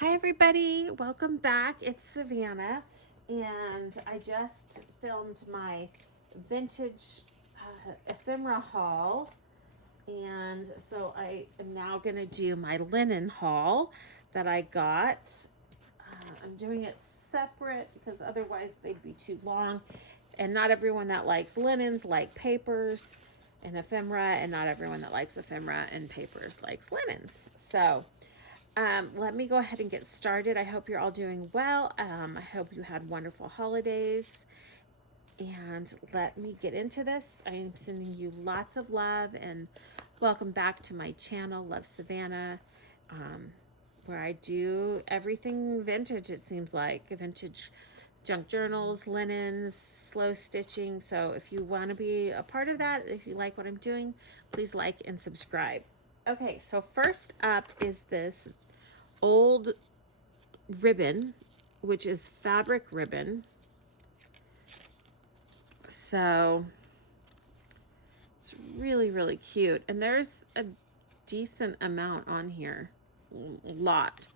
Hi everybody, welcome back. It's Savannah, and I just filmed my vintage ephemera haul, and so I am now going to do my linen haul that I got. I'm doing it separate because otherwise they'd be too long, and not everyone that likes linens like papers and ephemera, and not everyone that likes ephemera and papers likes linens. So let me go ahead and get started. I hope you're all doing well. I hope you had wonderful holidays. And let me get into this. I am sending you lots of love and welcome back to my channel, Love Savannah, where I do everything vintage, it seems like. Vintage junk journals, linens, slow stitching. So if you want to be a part of that, if you like what I'm doing, please like and subscribe. Okay, so first up is this old ribbon, which is fabric ribbon. So it's really, really cute. And there's a decent amount on here, a lot.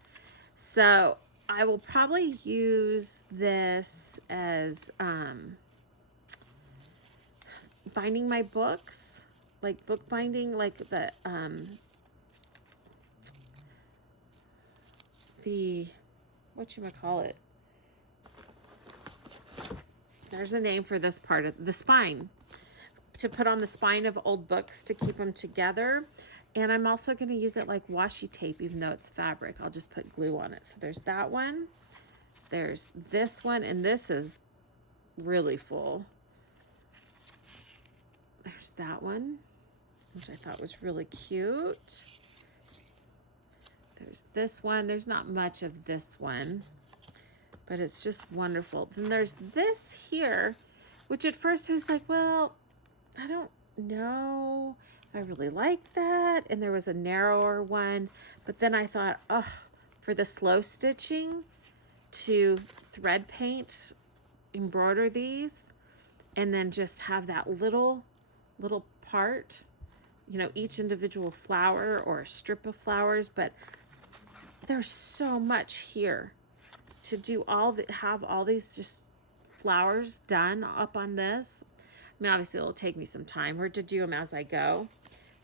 So I will probably use this as binding my books, like book binding, like the whatchamacallit. There's a name for this part of the spine, to put on the spine of old books to keep them together. And I'm also going to use it like washi tape, even though it's fabric. I'll just put glue on it. So there's that one. There's this one, and this is really full. There's that one, which I thought was really cute. There's this one. There's not much of this one, but it's just wonderful. Then there's this here, which at first I was like, well, I don't know if I really like that. And there was a narrower one, but then I thought, oh, for the slow stitching, to thread paint, embroider these, and then just have that little part, you know, each individual flower or a strip of flowers. But there's so much here to do have all these just flowers done up on this. I mean, obviously it'll take me some time or to do them as I go,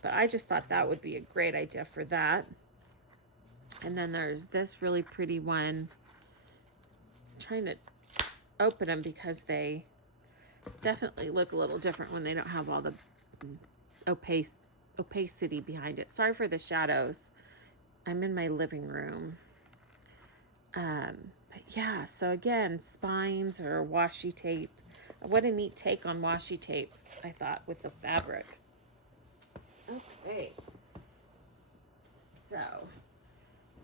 but I just thought that would be a great idea for that. And then there's this really pretty one. I'm trying to open them because they definitely look a little different when they don't have all the opacity behind it. Sorry for the shadows. I'm in my living room. But yeah, so again, spines or washi tape. What a neat take on washi tape, I thought, with the fabric. Okay. So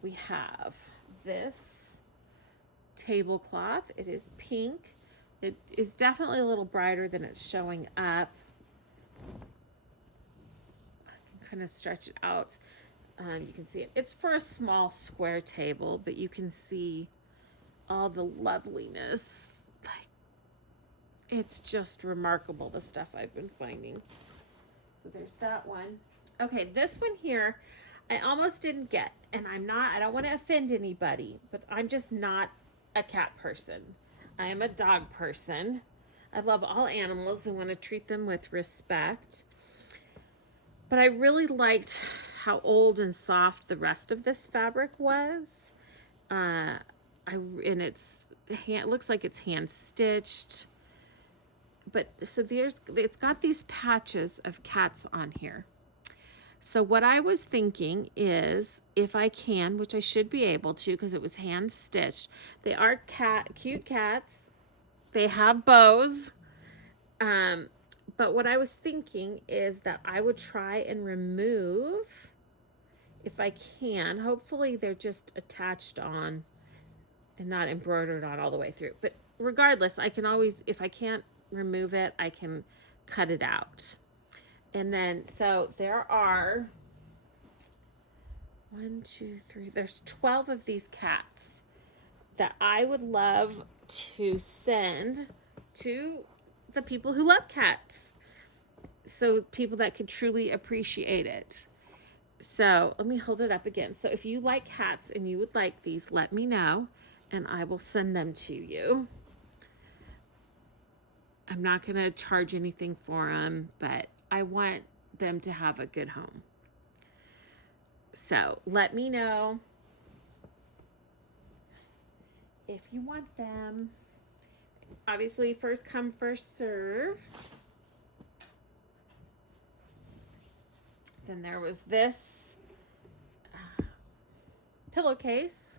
we have this tablecloth. It is pink. It is definitely a little brighter than it's showing up. I can kind of stretch it out. You can see it. It's for a small square table, but you can see all the loveliness. Like, it's just remarkable, the stuff I've been finding. So there's that one. Okay, this one here, I almost didn't get, and I don't want to offend anybody, but I'm just not a cat person. I am a dog person. I love all animals and want to treat them with respect. But I really liked how old and soft the rest of this fabric was. And it's looks like it's hand stitched. But so it's got these patches of cats on here. So what I was thinking is, if I can, which I should be able to because it was hand stitched, they are cute cats. They have bows. But what I was thinking is that I would try and remove, if I can, hopefully they're just attached on and not embroidered on all the way through. But regardless, I can always, if I can't remove it, I can cut it out. And then, so there are 1, 2, 3, there's 12 of these cats that I would love to send to the people who love cats. So people that could truly appreciate it. So let me hold it up again. So if you like hats and you would like these, let me know and I will send them to you. I'm not going to charge anything for them, but I want them to have a good home. So let me know if you want them. Obviously, first come, first serve. Then there was this pillowcase,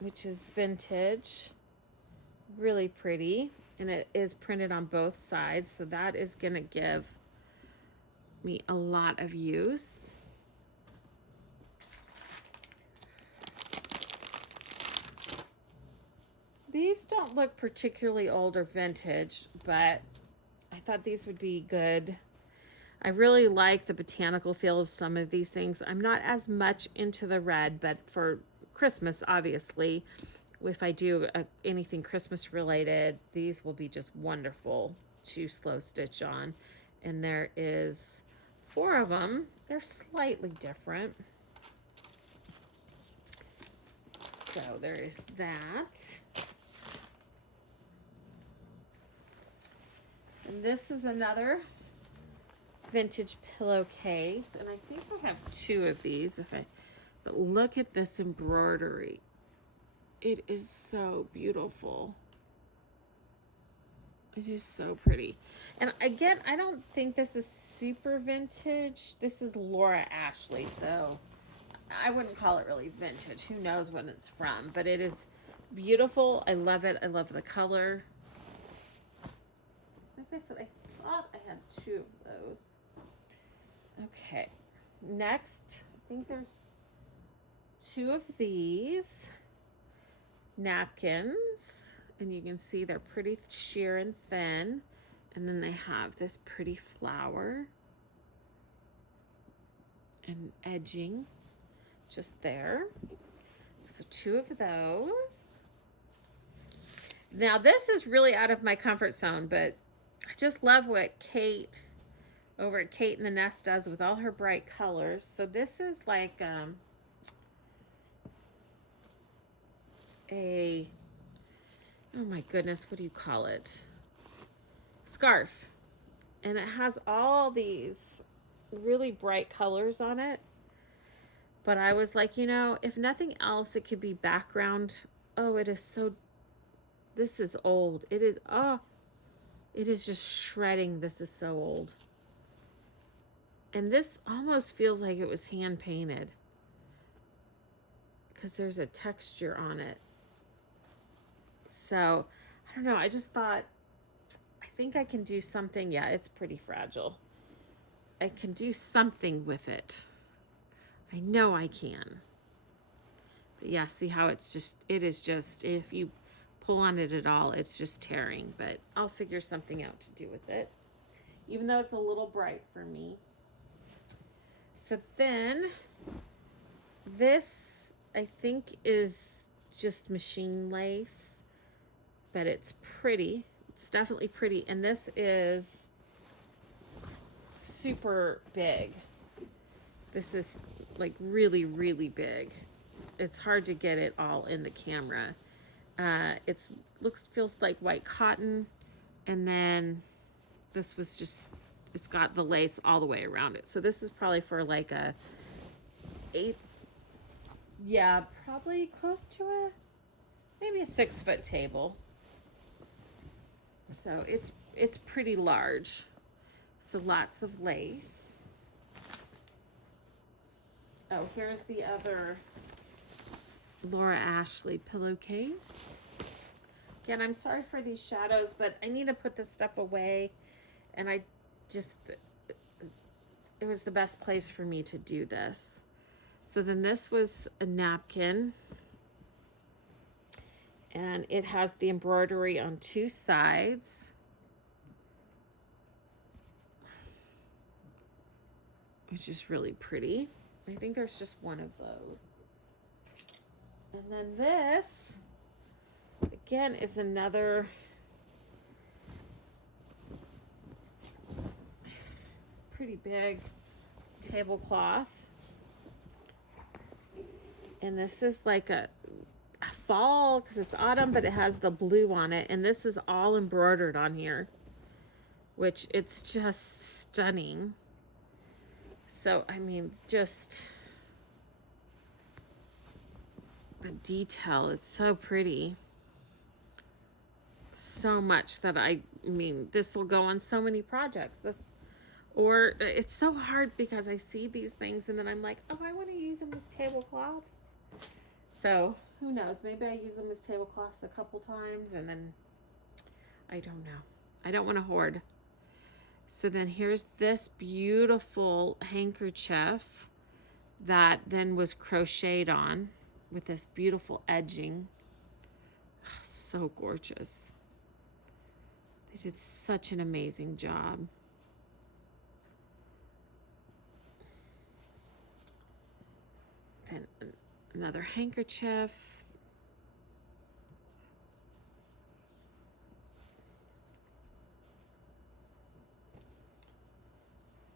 which is vintage, really pretty, and it is printed on both sides, so that is going to give me a lot of use. These don't look particularly old or vintage, but I thought these would be good. I really like the botanical feel of some of these things. I'm not as much into the red, but for Christmas, obviously, if I do anything Christmas related, these will be just wonderful to slow stitch on. And there is 4 of them. They're slightly different. So there is that. And this is another vintage pillowcase, and I think I have 2 of these. But look at this embroidery. It is so beautiful. It is so pretty. And again, I don't think this is super vintage. This is Laura Ashley, so I wouldn't call it really vintage. Who knows when it's from, but it is beautiful. I love it. I love the color. Like I said, I thought I had 2 of those. Okay, next, I think there's 2 of these napkins, and you can see they're pretty sheer and thin, and then they have this pretty flower and edging just there. So 2 of those. Now this is really out of my comfort zone, but I just love what Kate over at Kate in the Nest does with all her bright colors. So this is like a, oh my goodness, what do you call it? Scarf. And it has all these really bright colors on it. But I was like, you know, if nothing else, it could be background. Oh, it is so, this is old. It is, oh, it is just shredding. This is so old. And this almost feels like it was hand painted because there's a texture on it. So, I don't know. I just thought, I think I can do something. Yeah, it's pretty fragile. I can do something with it. I know I can. But yeah, see how it's just, it is just, if you pull on it at all, it's just tearing. But I'll figure something out to do with it, even though it's a little bright for me. So then this, I think, is just machine lace, but it's pretty. It's definitely pretty. And this is super big. This is like really, really big. It's hard to get it all in the camera. Feels like white cotton. And then this was just, it's got the lace all the way around it. So this is probably for like a 8, yeah, probably close to maybe a 6-foot table. So it's pretty large. So lots of lace. Oh, here's the other Laura Ashley pillowcase. Again, I'm sorry for these shadows, but I need to put this stuff away. And I just, it was the best place for me to do this. So then this was a napkin. And it has the embroidery on 2 sides, which is really pretty. I think there's just one of those. And then this, again, is another, it's pretty big. tablecloth. And this is like a fall, because it's autumn, but it has the blue on it. And this is all embroidered on here, which it's just stunning. So, I mean, just the detail is so pretty. So much that I mean, this will go on so many projects. Or it's so hard because I see these things and then I'm like, oh, I want to use them as tablecloths. So who knows? Maybe I use them as tablecloths a couple times and then I don't know. I don't want to hoard. So then here's this beautiful handkerchief that then was crocheted on with this beautiful edging. Oh, so gorgeous. They did such an amazing job. Then another handkerchief.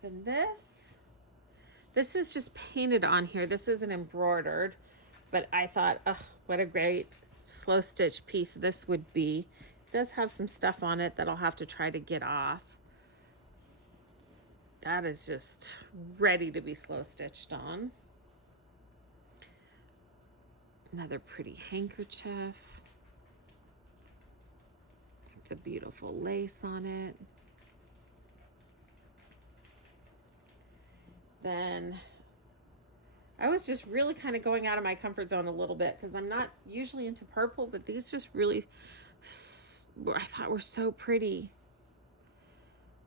Then this is just painted on here. This isn't embroidered, but I thought, oh, what a great slow stitch piece this would be. It does have some stuff on it that I'll have to try to get off. That is just ready to be slow stitched on. Another pretty handkerchief. The beautiful lace on it. Then I was just really kind of going out of my comfort zone a little bit because I'm not usually into purple, but these just really, I thought were so pretty.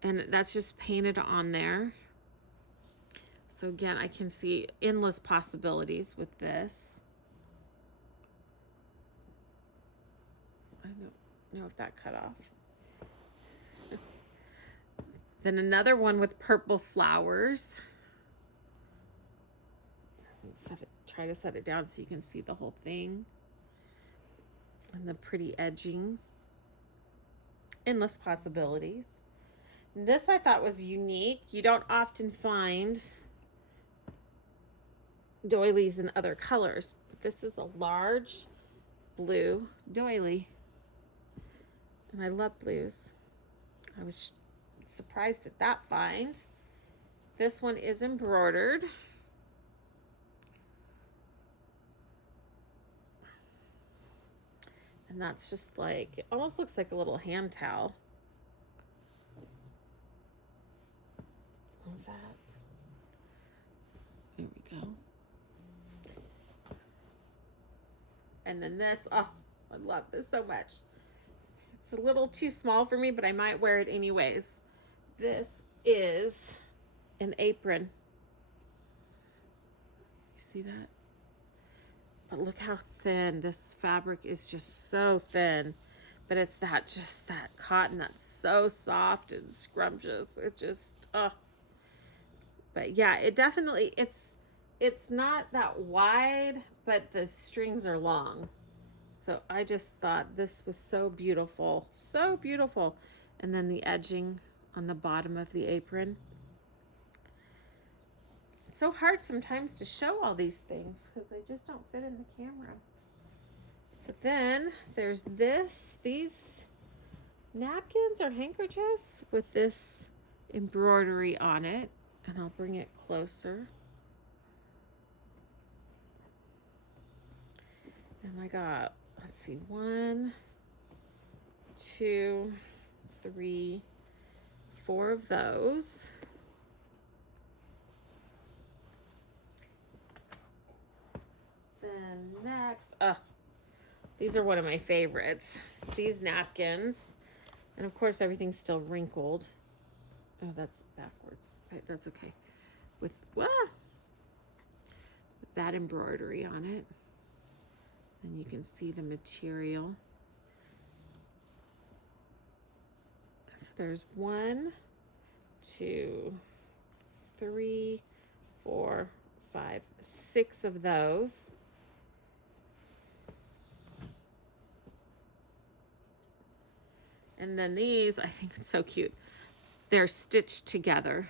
And that's just painted on there. So again, I can see endless possibilities with this. I don't know if that cut off. Then another one with purple flowers. Try to set it down so you can see the whole thing. And the pretty edging. Endless possibilities. And this I thought was unique. You don't often find doilies in other colors. But this is a large blue doily. And I love blues. I was surprised at that find. This one is embroidered. And that's just like, it almost looks like a little hand towel. What's that? There we go. And then this, oh, I love this so much. It's a little too small for me, but I might wear it anyways. This is an apron. You see that? But look how thin. This fabric is just so thin. But it's just that cotton that's so soft and scrumptious. It just, But yeah, it definitely, it's not that wide, but the strings are long. So I just thought this was so beautiful. So beautiful. And then the edging on the bottom of the apron. It's so hard sometimes to show all these things because they just don't fit in the camera. So then there's these napkins or handkerchiefs with this embroidery on it. And I'll bring it closer. And I got, let's see, 1, 2, 3, 4 of those. Then next, these are one of my favorites. These napkins. And of course everything's still wrinkled. Oh, that's backwards. That's okay. With that embroidery on it. And you can see the material. So there's 1, 2, 3, 4, 5, 6 of those. And then these, I think it's so cute. They're stitched together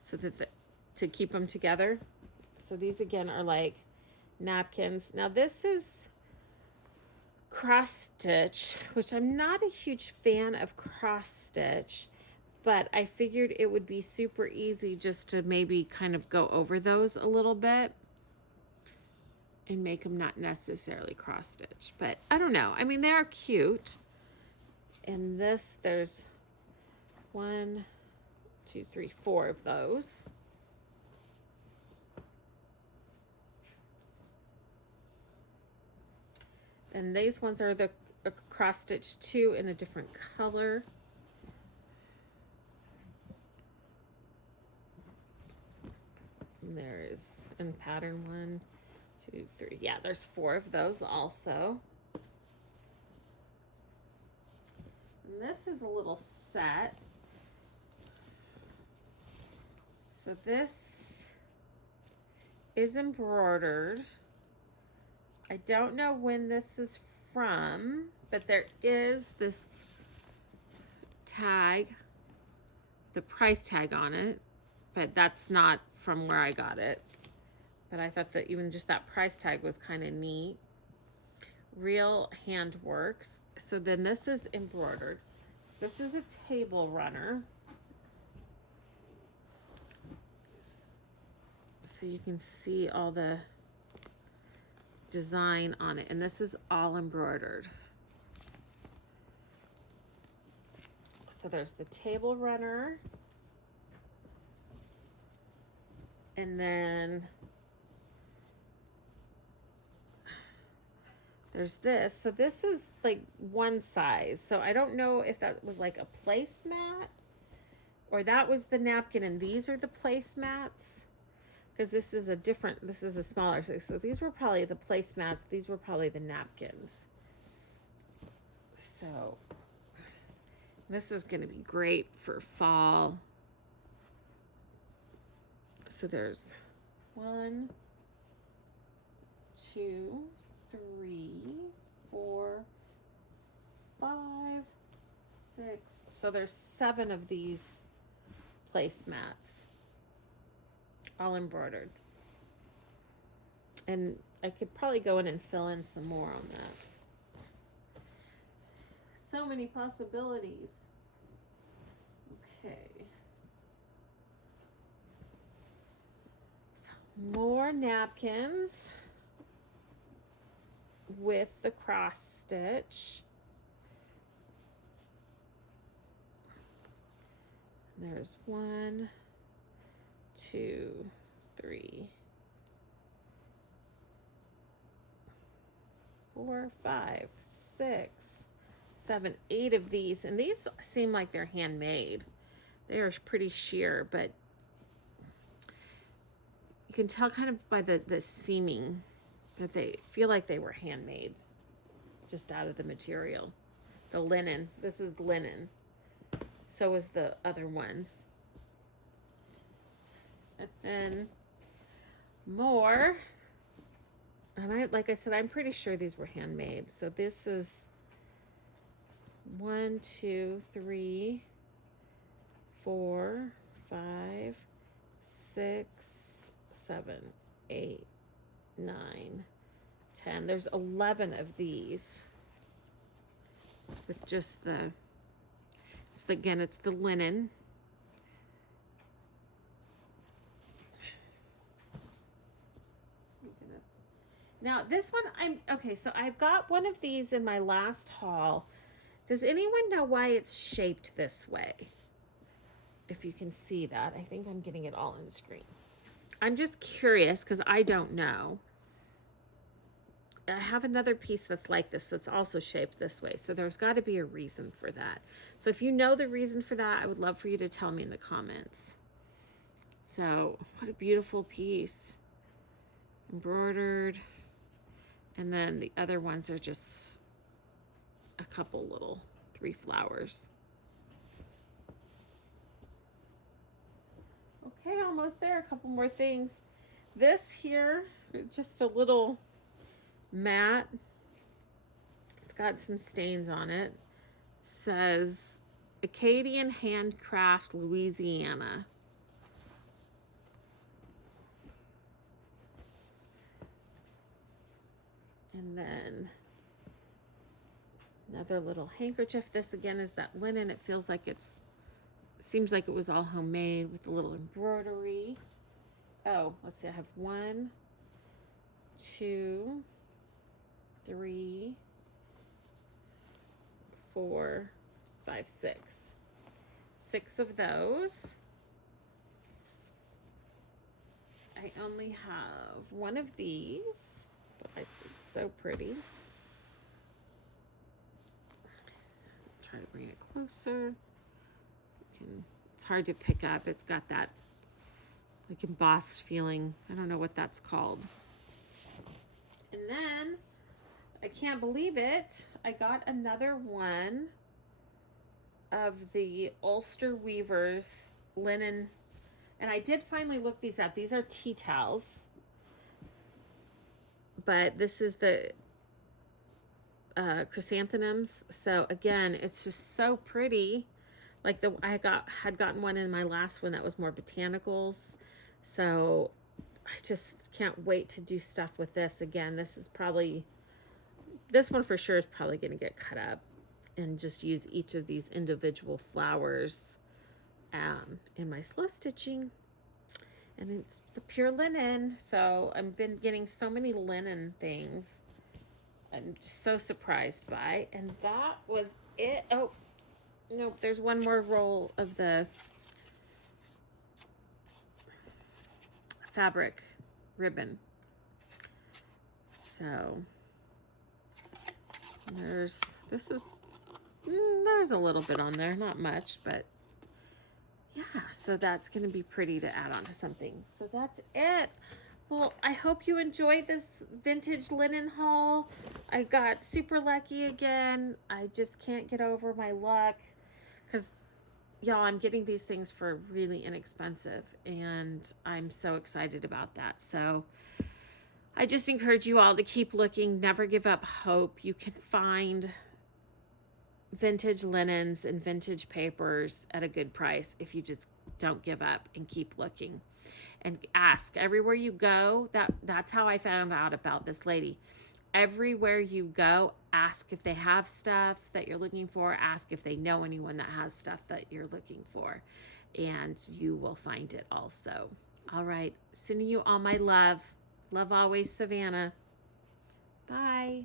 so that to keep them together. So these again are like napkins. Now this is cross stitch, which I'm not a huge fan of cross stitch, but I figured it would be super easy just to maybe kind of go over those a little bit and make them not necessarily cross stitch. But I don't know. I mean, they are cute. And this, there's 1, 2, 3, 4 of those. And these ones are the cross stitch too in a different color. And there's in pattern 1, 2, 3. Yeah, there's 4 of those also. And this is a little set. So this is embroidered. I don't know when this is from, but there is this tag, the price tag on it, but that's not from where I got it. But I thought that even just that price tag was kind of neat. Real handworks. So then this is embroidered. This is a table runner. So you can see all the design on it, and this is all embroidered. So there's the table runner, and then there's this. So this is like one size. So I don't know if that was like a placemat or that was the napkin and these are the placemats. Because this is a smaller size. So these were probably the placemats. These were probably the napkins. So this is going to be great for fall. So there's 1, 2, 3, 4, 5, 6. So there's 7 of these placemats. All embroidered. And I could probably go in and fill in some more on that. So many possibilities. Okay. So more napkins with the cross stitch. There's 1, 2, 3, 4, 5, 6, 7, 8 of these, and these seem like they're handmade. They are pretty sheer, but you can tell kind of by the seaming that they feel like they were handmade just out of the material. The linen, this is linen. So is the other ones. And then more, and like I said, I'm pretty sure these were handmade. So this is 1, 2, 3, 4, 5, 6, 7, 8, 9, 10. There's 11 of these with just again, it's the linen. Now this one, okay, so I've got one of these in my last haul. Does anyone know why it's shaped this way? If you can see that, I think I'm getting it all on the screen. I'm just curious because I don't know. I have another piece that's like this that's also shaped this way. So there's got to be a reason for that. So if you know the reason for that, I would love for you to tell me in the comments. So what a beautiful piece. Embroidered. And then the other ones are just a couple little 3 flowers. Okay, almost there. A couple more things. This here, just a little mat. It's got some stains on it. It says Acadian Handcraft, Louisiana. And then another little handkerchief. This again is that linen. It feels like seems like it was all homemade with a little embroidery. Oh, let's see. I have 1, 2, 3, 4, 5, 6. 6 of those. I only have 1 of these, but I think it's so pretty. Try to bring it closer. It's hard to pick up. It's got that like embossed feeling. I don't know what that's called. And then, I can't believe it, I got another one of the Ulster Weavers linen. And I did finally look these up. These are tea towels. But this is the chrysanthemums. So again, it's just so pretty. Like I had gotten one in my last one that was more botanicals. So I just can't wait to do stuff with this again. This one for sure is probably going to get cut up and just use each of these individual flowers in my slow stitching. And it's the pure linen. So I've been getting so many linen things. I'm just so surprised by. And that was it. Oh, nope, there's one more roll of the fabric ribbon. So there's a little bit on there, not much, but yeah, so that's going to be pretty to add on to something. So that's it. Well, I hope you enjoyed this vintage linen haul. I got super lucky again. I just can't get over my luck because, y'all, I'm getting these things for really inexpensive, and I'm so excited about that. So I just encourage you all to keep looking, never give up hope. You can find vintage linens and vintage papers at a good price if you just don't give up and keep looking and ask everywhere you go. That's how I found out about this lady. Everywhere you go, ask if they have stuff that you're looking for. Ask if they know anyone that has stuff that you're looking for, and you will find it also. All right, sending you all my love. Love always, Savannah. Bye.